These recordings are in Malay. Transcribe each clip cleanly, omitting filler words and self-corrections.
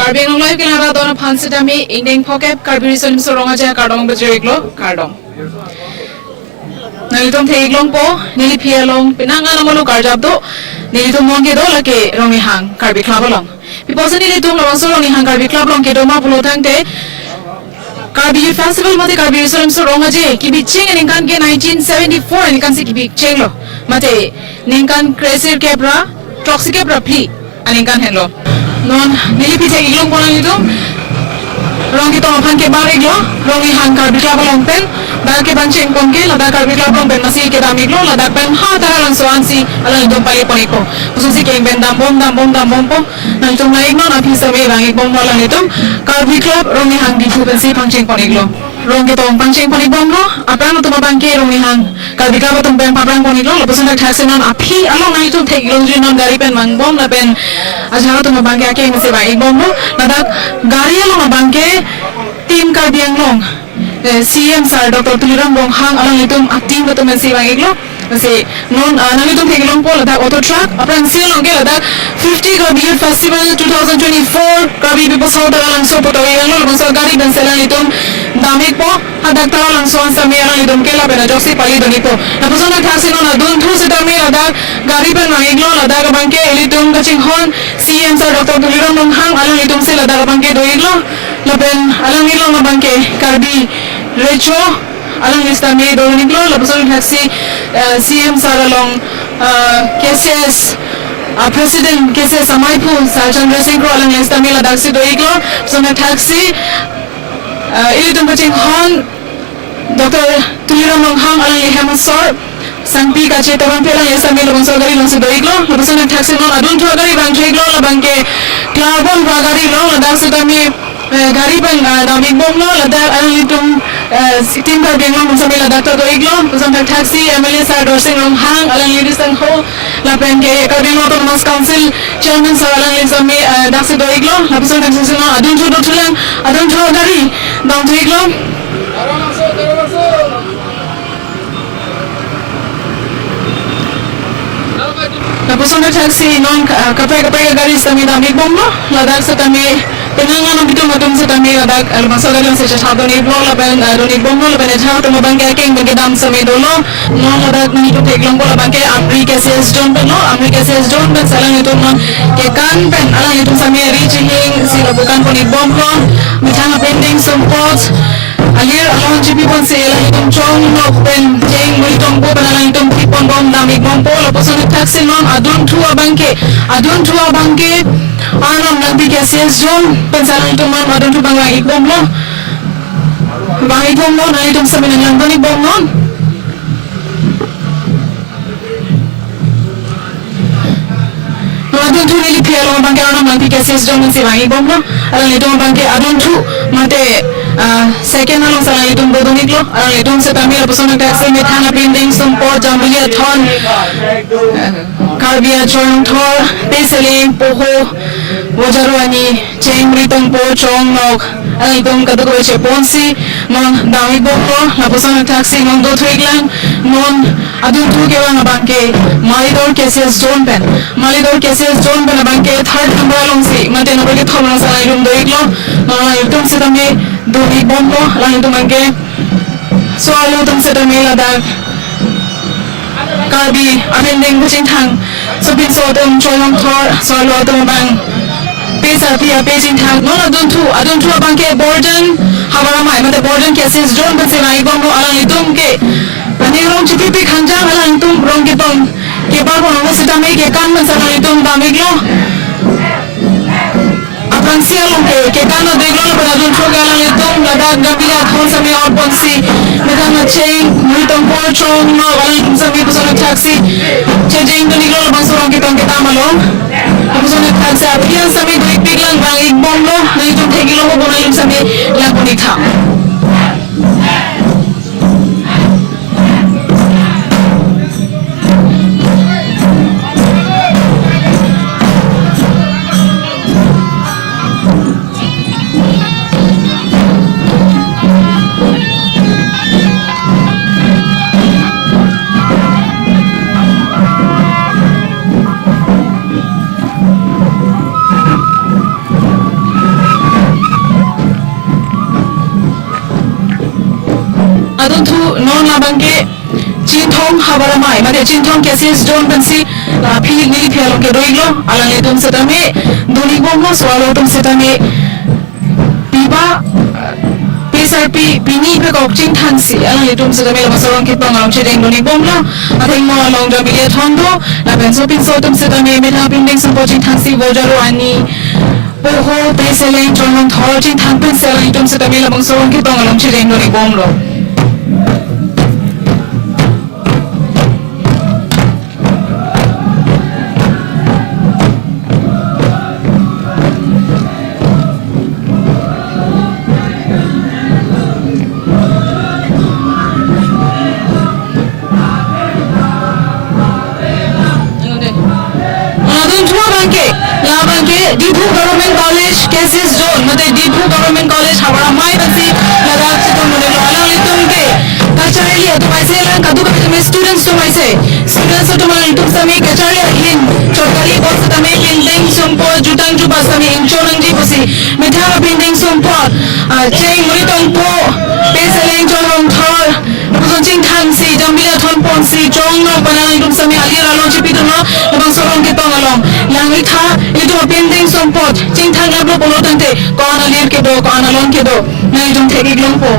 Karbi nung live kailangan doon na pansit kami, indeng pokep, karbi rin sa ronga dyan, kardong bajiriglo, kardong. Nalitong tegiglong po, nilipiyalong, pinangan naman lo karjab do, nilitong mongke do, laki rongihang, karbi klabalong. Piposa nilitong lawang so rongihang, karbi klabalong, kedo mapulutang te, Karbi Youth Festival mate Karbi Jerusalem so ronga je kibi ching ningkan ke 1974 ningkan si kibi ching lo mate ningkan Cresir Kebra Toxic Kebra pli aningkan henlo non nilipi te iglong pona itu rongi to aphan ke bare iglo rongi han Karbi Club longpen ba ke bancheng kongke lada Karbi Club longpen nasi ke dam iglo lada pen ha tara lang so ansi ala dom pali poniko kususi ke ben dam bom po nang tum na igno na pisa me bang igbom wala nitum Karbi Club rongi han di fu pensi pancheng poniglo rongi to pancheng ponibom lo apran to bangke rongi han Karbi Club tum ben paprang poniglo lo pusun taxi non api along na itu take iglo non gari pen mang bom na pen ajara tum bangke ake me se bang igbom lo lada gari along na bangke tim Karbi anglong CM sir Dr. Tuliram Bonghang along itum ating betul mensi bang iglo Kasi non nalitung tegilang po ladak auto truck apran siya lang ke ladak 50 Karbi Youth Festival 2024 Karbi People's Hall tara lang so po tawigan lo bangsa gari dan selang itum damik po hadak tara lang so ang sami lang itum ke laban na joksi pali doni po napuso nagtasi non adun tu sa dami ladak gari pen mangiglo ladak bangke ilitum kaching hon CM sir Dr. Tuliram Bonghang alang itum sila ladak bangke doiglo laban alang ilo nga bangke Karbi Recho alang istami do niglo labasol taxi CM saralong KCS President KCS Amaipu sa Chandrasingh alang istami la daksi do iglo so na taxi ilitum paching hon Dr. Tuliram Bonghang alang Hemasor Sangpi kache tabang pelang istami labang so gari lang sa do iglo labasol na taxi non adun thua gari bang iglo labang ke klabon ba gari long la daksi dami gari bang dami bom lo ladak alang itum tim Karbi anglong sa mila dato do iglo kusang taxi MLA sa Dorsing Longhang alang ladies ang ho lapen ke Karbi anglong Autonomous Council Chairman sa alang ladies ang daksi do iglo lapso taxi no adun thu do thulang adun thu gari dang thu iglo lapso taxi non kapay gari sa mi dami bom lo ladak sa kami Penangan ang bitong matong sa kami adak almasal lang sa chado ni blo laban doni bomno laban eta to mabangke king bangke dam sa me dolo no adak ni to teglong bola bangke apri cases don no amri cases don ben salang itu non ke kan pen alang itu sa me reaching sila bukan poni bomno mitanga pending support alir along GP pon se alang itu chong no pen jeng mo itong po alang itu tipon bom dami bom po laposo ni taxi non adun thua bangke Anong nagbigay siya John pensalang ito man adun to bang igbom lo bang igbom lo na itong sabi ng langban igbom non adun to nilipiyal lo bangke anong nagbigay siya John si bang igbom lo alang itong bangke adun to mate second along sa lang itong bodong iglo alang itong sa tamil apuso ng taxi may tanga pinding sumpor jambulia ton Karbi Chong Thor Peseli Poho Wajaro ani Cheng Ritong Po Chong Nok ang itong katukoy siya Ponsi ng dami boko lapusan ng taxi ng do twiglang non adun tukewa nga bangke Malidor KCS John Pen na bangke third number along si mate na bagi thom lang sa ilong do iglo itong si tami do igbombo lang itong bangke so along itong si tami ladag Karbi amending kuching thang so bin so dum choyong thor so lo dum bang pesa pia pejing thang no adun thu bangke borden habara mai mate borden cases don ben se nai bom alang itum ke ani rong chipi pi khanjang alang itum rong ke tong ke bar bon no sita me ke kan ben sa itum damiglo Fransia long ke kana deglo na pada dun choga lang itong ladag gabila thon sa mi or ponsi medana cheng mitong porchong no walang sa mi puso ng taxi chejeng dun iglo bang surong kitong kita malong puso ng taxi apian sa mi duik biglang bang igbong lo na itong tegilo mo bona yung sa mi lang punita non labang ke Cintong habaramai, made cintong cases don bensi pili nili pialong ke doiglo alang itum setame doni bomlo swalo tum setame piba PSRP pini pe kok cing thansi alang itum setame lama sorong ke pangalam chedeng doni bomlo atheng mo along jamile thondo na benso pinso tum setame metha pinding sampo cing thansi bojaro ani poho peseleng chonong thor cing thang pen selang itum setame lama sorong ke pangalam chedeng doni bomlo Dibu Government College cases zone मतलब Dibu Government College हमारा माय बंसी लद्दाख से तुम लोग आला ले तुम के कचरे लिए तुम ऐसे लान कदू कभी तुम्हें students तो तुम्हारे तुम समय कचरे हिन चौकारी बॉक्स तुम्हें बिल्डिंग सुंपो जुटांग जुबास तुम्हें इंचोरंग जी बसी मिठा बिल्डिंग सुंपो चेंग मुरी तुमको पैसे लें चोरंग थोर बुझों चिंग थांसी जमीला थोन पोंसी चोंग नो बनाने तुम समय आलिया लालों चिपी तुम लो लबंग सोरंग के तोंग along yang itha itu pending sompot cing thang ablo polo tante ko analir ke do ko analon ke do na idum theki glongpo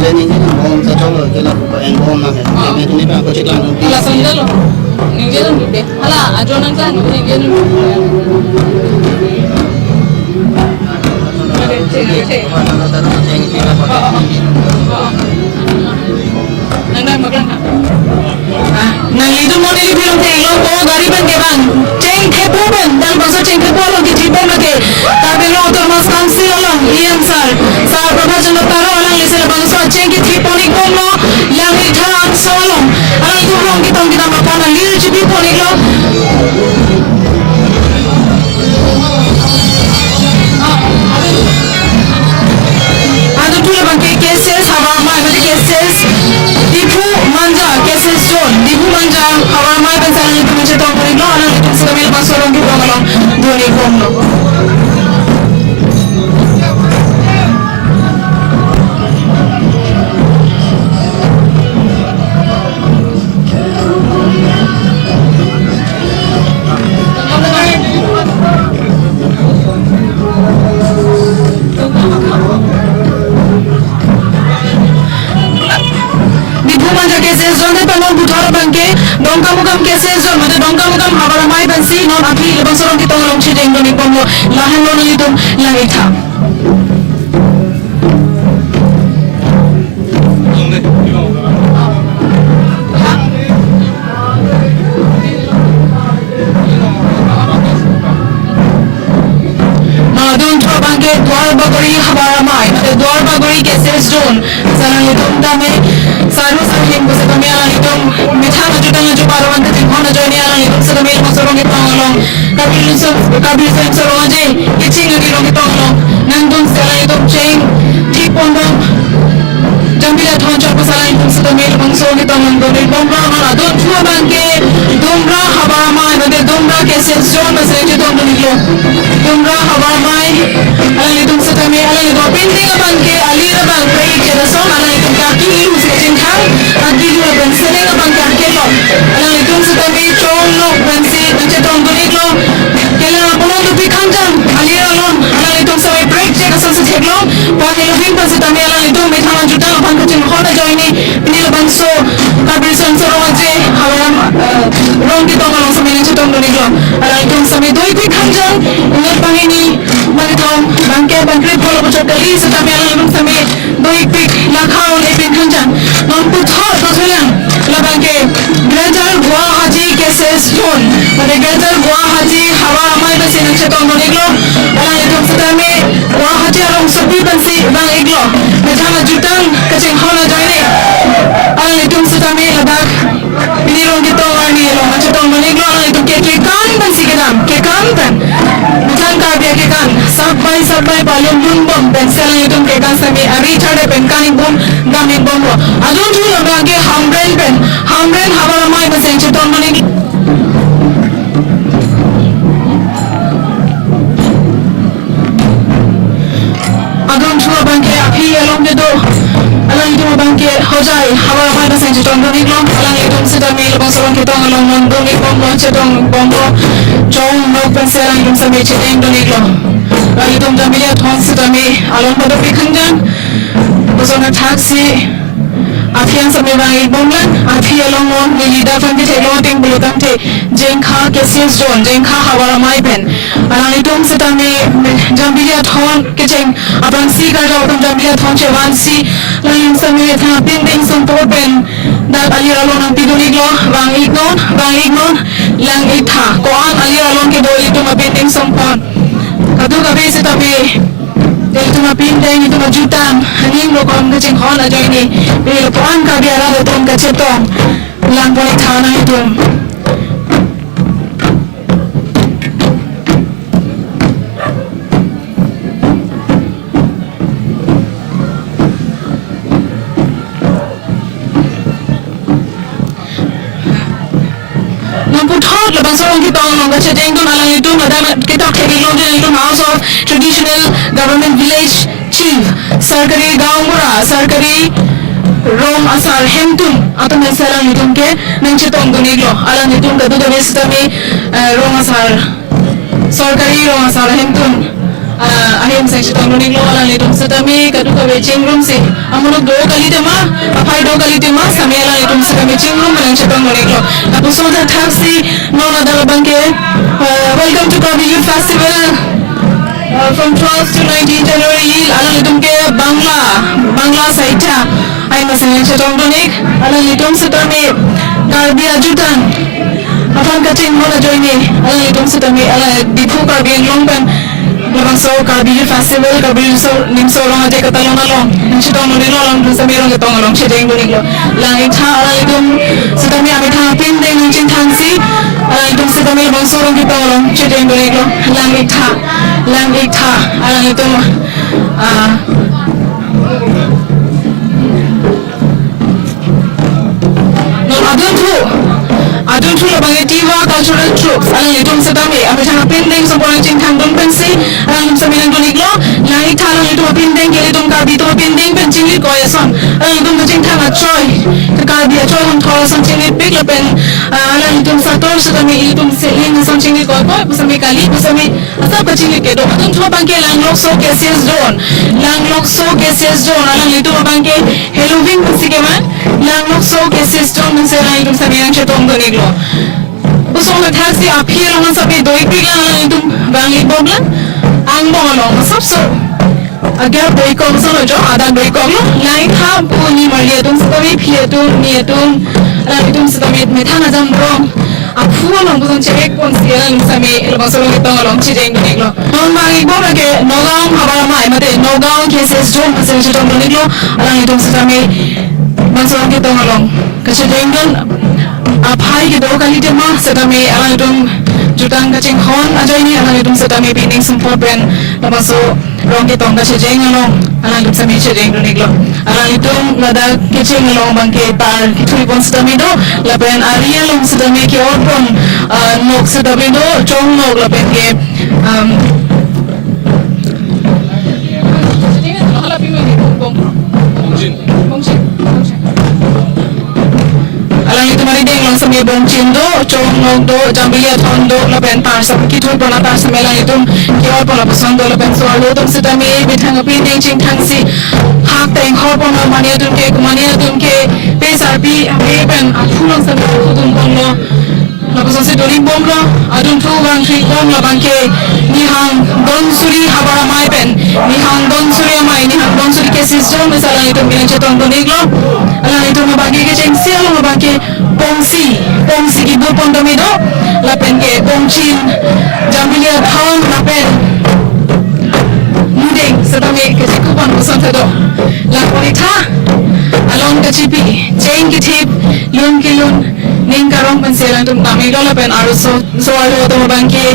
Jadi ini bom sa cholo ke la ko en bom na hai me tuni pa ko chikla no ala sandalo ningelan dite ala ajonan kan ningelan nang itu mau nili film tengok bawa gari ban ke bang ceng tepu ban dan bangsa ceng tepu orang di jiban lagi tapi lo otor mas kamsi orang ian sar berapa jenis taro orang lisel bangsa ceng ke tepu ni bom lo yang itu ang solong orang itu orang kita makan lir jibi ponik lo cases hawamai made cases dipu manja cases zone dipu manja hawamai bensalan itu mencetong dari lo anak itu sudah mil pasorong di bawah doni komno dongkam mukam cases zone made dongkam mukam habaramai bansi non api lebang sorong kita ngolong chideng doni pomlo lahan lo nalitum langitha Dwar Bagori habaramai made Dwar Bagori cases zone salang itum tame saru sahin bose kami alang itum mitha na jutang parawan te khona joini alang itum sa kami masorong ke tangolong kabil sen sorong aje kiching ngi rong ke tangolong nandung salang itum cheng tipondong jambila thon chok salang itum sa kami masorong ke tangolong doni bombra na don chua banke dumra habaramai made dumra cases zone na se jutong doni lo dumra habaramai alang itum sa kami alang itum pending banke alira bang pay ke rason alang itum kaki ilu se jengkhang agi lu ban seleng bang kaki lo alang itum sa kami chong lo ban se jetong doni lo kela polo tu pikhanjang alira lon alang itum sa break je rason se theklo pa kelo bing pa se tami alang itum methaman jutang bang kachin khona joini pinil bang so kabil sen sorong je hawaram rong ki tong along sa mena jetong doni lo alang itum sa me doi pikhanjang ngat pangini Manitong bangke bangkrit polo bocor kali setami alang itum sa me doi pik lakhao le pikhanjang non puthor pathulang la bangke Greater Guwahati cases zone made Greater Guwahati habaramai basi nang chetong doni lo alang itum sa tami Guwahati along sopi bansi bang iglo metana jutang kaching khona joine alang itum sa tami Ladakh pinirong kitong arni lo chetong doni lo alang itum ke kan bansi kedam ke kan tan metang biya ke kan sabbai balon bun bom pensel itum ke kan sami ari chade pen kaning bom gamin bom ro adun thu ba ke hamren habar mai ba sen cheton mani adun thu ba ke api along de do alang itu bangke hojai hawa mai ba sen cheton mani lo alang itum sida mil bang sorong ke tong along non dong bom lo chetong bom ro chong no pensel itum sami cheteng dong lo itum jamile thon sida mi along ba do pikhangan bosona taxi afian sami bangi bomlan afi along on ni da fan ke thelo ting bulutam the jengkha cases zone jengkha hawara mai pen alang itum sida mi jamile thon ke jeng abang si ka ro tum jamile thon che wan si lain sami tha pin ding som po pen da ali along ang tiduni glo bang ignon lang itha ko an ali along ke do itum pin ding som pon kadu ka be sida mi itu mah pindah itu mah jutaan, haning lo kom kecing hon aja ini, beli puan kagak ada tom kecetong, lang boleh tanah itu. Thought lebang sorong kita orang baca jenggon alang itu madam kita kiri londe itu House of Traditional Government Village Chief Sarkari Gaumura Sarkari Rom asar hemtum atau mesalang itu ke mencetong duniglo alang itu kadu kami setami Rom asar Sarkari Rom asar hemtum ahim sencetong duniglo alang itu setami kadu kami cingrum si amunuk do kali tema apai do kali tema sami alang itu setami cingrum mencetong duniglo tapos sudah taxi nona dalam bangke welcome to Krabi Youth Festival from 12 to 19 January alang itu ke Bangla Saita ay masih cetong dunig alang itu setami Krabi ajudan apan kacing mana joini alang itu setami alang dipu Krabi longpan Labang so Krabi Youth Festival Krabi so nimso long aja ketalong along cetong dunig long sami long ketong along ceteng dunig lo lang itha alang itu setami ami tha pin deng cin thangsi itu setami labang so long kita along ceteng dunig lo lang itha alang itu adun thu labang Tiva cultural troops alang itu setami ami tha pin deng so boleh cin thang don pensi alang sami lang dunig lo lang itha alang itu pin deng ke itu Krabi itu pin deng pen cingli koyason alang itu cin thang achoy Krabi achoy hon thorason cingli pik la pen alang itu sator setami itu seling son cingli koy sami kali sami asap ka cingli ke do adun thu bangke lang lok so cases zone alang itu bangke Halloween sige man lang lok so cases zone se alang itu sami yang chetong dunig lo usong na taxi appear lang sabi doi piglan alang itu bangi boglan ang bolong sabso agar doi ko so jo ada doi ko lo lain ha pu ni maria tum sabi phia tum ni tum alang itu sabi methana jam rong afuan ang buson check kon siang sami labang solo itong along chideng dunig lo non bangi bogla ke Nagaon habara mai mate Nagaon cases zone masih chetong dunig lo alang itu sami bang solo itong along kachideng don apai ke do kali tema setami alang itu jutang kacing hon aja ini alang itu setami pining sumpah ben lapaso rong kitong kachideng along alang itu sami chideng dunig lo alang itu lada kacing along bangke par kitui pon setami do lapen area long setami ke orpon nok setami do chong nok lapen ke alang itu mari deng lang sami bong chindo chong nok do jambiya thon do lapen tar sam ki thoi pona tar sam elang itu ki or pona pason do lapen so lo tum setami bithang pi deng ching thang si hak teng hor pona mania tum ke PSRP ben aphulon sami khudum bong lo lapason se doring bong lo adun thu bang thri bong la bangke nihang don suri habara mai ben nihang don suri cases jong misalang itu bilang chetong donig lo alang itu mabagi ke cheng sial mabagi pongsi ki bu pon domido lapen ke pongchin jambiya thon lapen mudeng setami ke kupon boson thado laponi tha along ke chipi cheng ki thip lun ning karong penselang tum kami lo lapen aru so alo to mabagi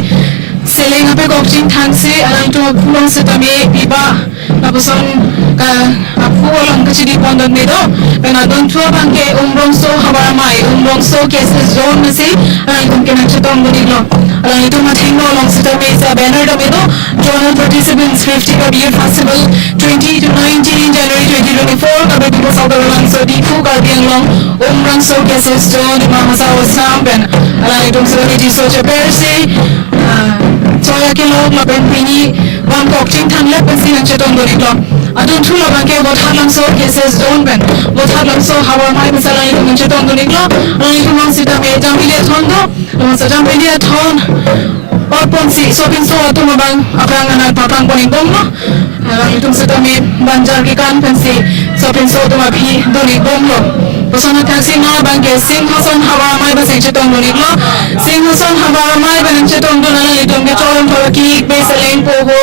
seleng ape kok jing thang se alang tu pulong se tame piba nabuson ka apu alang kachidi pondon me do pena don tua bangke umrong so habar mai umrong so cases zone me se alang tum ke nak chetong boni lo alang itu mathing no long se tame sa banner do me do journal participants 50 ka beer festival 20 to 19 January 2024 ka be south alang so di fu ka diang long umrong so cases zone ma masa wasam ben alang itu se di so chaperse soya ke log la ben pini wan kok ching thang le ben sin chetong dori lo adun thula ban ke bot halang so cases zone ben bot halang so hawa mai misala ni chetong dori lo ani ko mang sita me jamile thon do sa jamile thon or ponsi shopping so tu bang aprang na papang poning bom lo ani tum sita me banjar ke kan pensi shopping so tu ma bhi dori bom lo Pasana taxi na bangke sing hasan hawa mai ba sing chetong doni lo sing hasan hawa mai ba nang chetong dona la itom ke choron thora ki be seleng po ho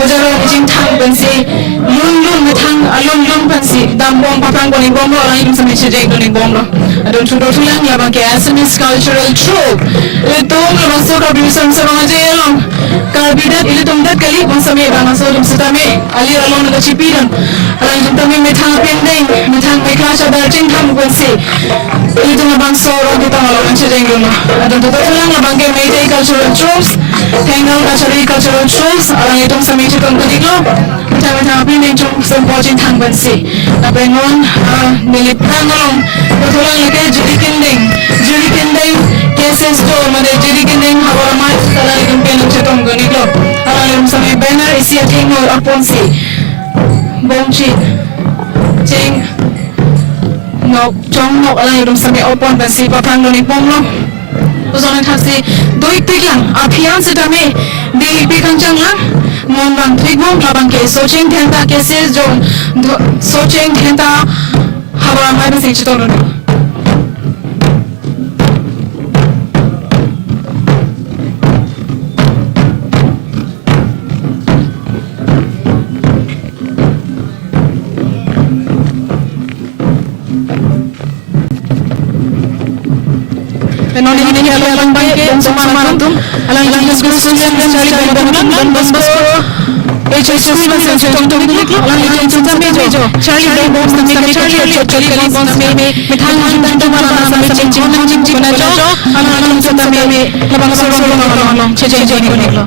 ojaro jing thang bansi lun lun me thang alun lun bansi dam bom papang boni bom lo la itom sami chejeng doni bom lo adon chudo thulang ya bangke SMS cultural troupe itom lo maso ka bisam sa mga jelong karbidat itom dat kali bang sami ba maso dum sitame ali alon na chipiran ala itom tami me thang pendeng me thang me klasha dar jing thang bansi itu na bang soro kita ngalawan chejeng doni adon to thulang la bangke Meitei cultural tropes Tengal cultural tropes ala itom sami chitong doni lo Tama-tama din yung sempojin thang bansi na pengon nilip nangolong patulang lagi juri kinding cases do made juri kinding hawa mai kala itong penong chetong gani lo ala yung sa may banner isi ating mo apon si bongchi ching no chong no ala yung sa may apon bansi papang lo ni pom lo usona thasi doik lang apian se dame di pikang lang mon bang thik mom labang ke soching thenta cases jo soching thenta hawa mai ba sing chitong no Penoni ini alang bangke sama maratum alang langas gustulian dan cari dan bos HSS masih cetong dong dulu alang langas cinta mejo Charlie Bay bos nami Charlie kali bos nami methang dan tu mana nami cincin mana jo alang langas cinta me labang solo ceceng joni lo